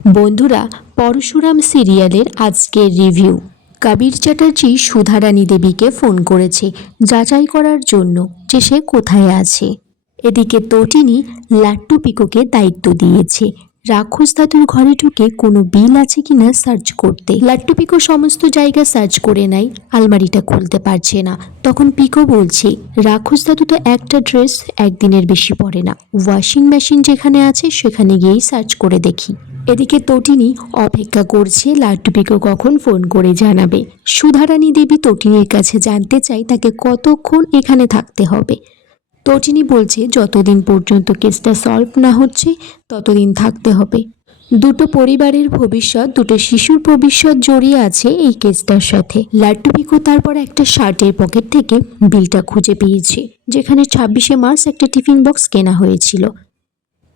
বন্ধুরা, পরশুরাম সিরিয়ালের আজকের রিভিউ। কবির চ্যাটার্জি সুধারানী দেবীকে ফোন করেছে যাচাই করার জন্য যে সে কোথায় আছে। এদিকে তটিনী লাট্টু পিকোকে দায়িত্ব দিয়েছে রাক্ষস দাদুর ঘরে ঢুকে কোনো বিল আছে কিনা সার্চ করতে। লাট্টু পিকো সমস্ত জায়গা সার্চ করে নাই, আলমারিটা খুলতে পারছে না। তখন পিকো বলছে রাক্ষস দাদু তো একটা ড্রেস একদিনের বেশি পরে না, ওয়াশিং মেশিন যেখানে আছে সেখানে গিয়েই সার্চ করে দেখি। এদিকে তটিনী অপেক্ষা করছে লাট্টু পিকো কখন ফোন করে জানাবে। সুধারানী দেবী তটিনীর কাছে জানতে চাই তাকে কতক্ষণ এখানে থাকতে হবে। তটিনী বলছে যতদিন পর্যন্ত কেসটা সলভ না হচ্ছে ততদিন থাকতে হবে। দুটো পরিবারের ভবিষ্যৎ, দুটো শিশুর ভবিষ্যৎ জড়িয়ে আছে এই কেসটার সাথে। লাট্টু পিকো তারপর একটা শার্টের পকেট থেকে বিলটা খুঁজে পেয়েছে, যেখানে 26শে মার্চ একটা টিফিন বক্স কেনা হয়েছিল।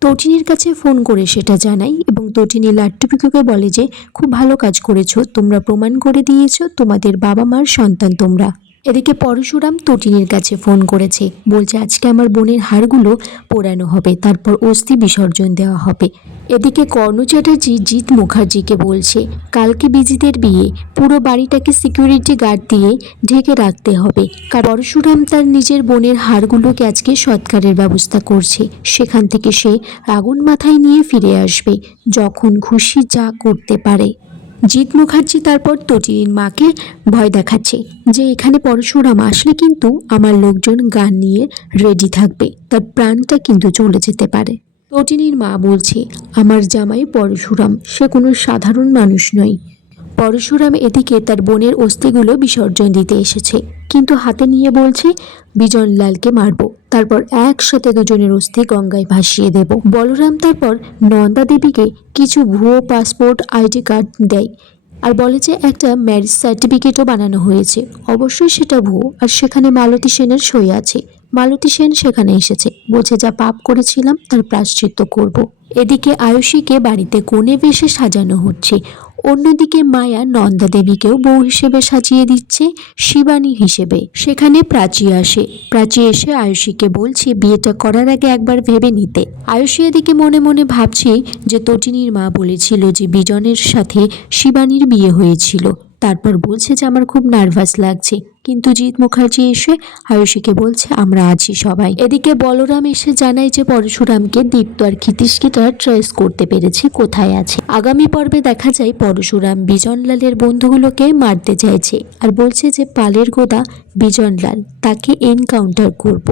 তটিনীর কাছে ফোন করে সেটা জানাই এবং তটিনী লাট্টু পিকোকে বলে যে খুব ভালো কাজ করেছো, তোমরা প্রমাণ করে দিয়েছো তোমাদের বাবা মার সন্তান তোমরা। এদিকে পরশুরাম তটিনীর কাছে ফোন করেছে, বলছে আজকে আমার বোনের হাড়গুলো পোড়ানো হবে, তারপর অস্থি বিসর্জন দেওয়া হবে। এদিকে কর্ণ চ্যাটার্জি জিৎ মুখার্জিকে বলছে কালকে বিজিতের বিয়ে, পুরো বাড়িটাকে সিকিউরিটি গার্ড দিয়ে ঢেকে রাখতে হবে। কারণ পরশুরাম তার নিজের বোনের হাড়গুলোকে আজকে সৎকারের ব্যবস্থা করছে, সেখান থেকে সে আগুন মাথায় নিয়ে ফিরে আসবে, যখন খুশি যা করতে পারে। জিৎ মুখার্জি তারপর তটিনীর মাকে ভয় দেখাচ্ছে যে এখানে পরশুরাম আসলে কিন্তু আমার লোকজন গান নিয়ে রেডি থাকবে, তার প্রাণটা কিন্তু চলে যেতে পারে। তটিনীর মা বলছে আমার জামাই পরশুরাম, সে কোনো সাধারণ মানুষ নয়। পরশুরাম এদিকে তার বোনের অস্থিগুলো বিসর্জন দিতে এসেছে, কিন্তু হাতে নিয়ে বলছে বিজনলালকে মারবো, তারপর একসাথে দুজনের অস্থি গঙ্গায় ভাসিয়ে দেব। বলরাম তারপর নন্দা দেবীকে কিছু ভুয়ো পাসপোর্ট আইডি কার্ড দেয় আর বলে যে একটা ম্যারেজ সার্টিফিকেটও বানানো হয়েছে, অবশ্যই সেটা ভুয়ো, আর সেখানে মালতী সেনের সই আছে। মালতী সেন সেখানে এসেছে, বলছে যা পাপ করেছিলাম তার প্রায়শ্চিত্ত করব। এদিকে আয়ুষীকে বাড়িতে কোণে বেশে সাজানো হচ্ছে, অন্যদিকে মায়া নন্দা দেবীকেও বউ হিসেবে সাজিয়ে দিচ্ছে শিবানী হিসেবে। সেখানে প্রাচী আসে, প্রাচী এসে আয়ুষীকে বলছে বিয়েটা করার আগে একবার ভেবে নিতে। আয়ুষী এদিকে মনে মনে ভাবছে যে তটিনীর মা বলেছিল যে বিজনের সাথে শিবানীর বিয়ে হয়েছিল, তারপর বলছে যে আমার খুব নার্ভাস লাগছে, কিন্তু জিৎ মুখার্জি এসে আয়ুষীকে বলছে আমরা আছি সবাই। এদিকে বলরাম এসে জানায় যে পরশুরামকে দীপ্ত আর ক্ষিতিশকিটা ট্রেস করতে পেরেছে কোথায় আছে। আগামী পর্বে দেখা যায় পরশুরাম বিজনলালের বন্ধুগুলোকে মারতে চাইছে আর বলছে যে পালের গোদা বিজনলাল, তাকে এনকাউন্টার করব।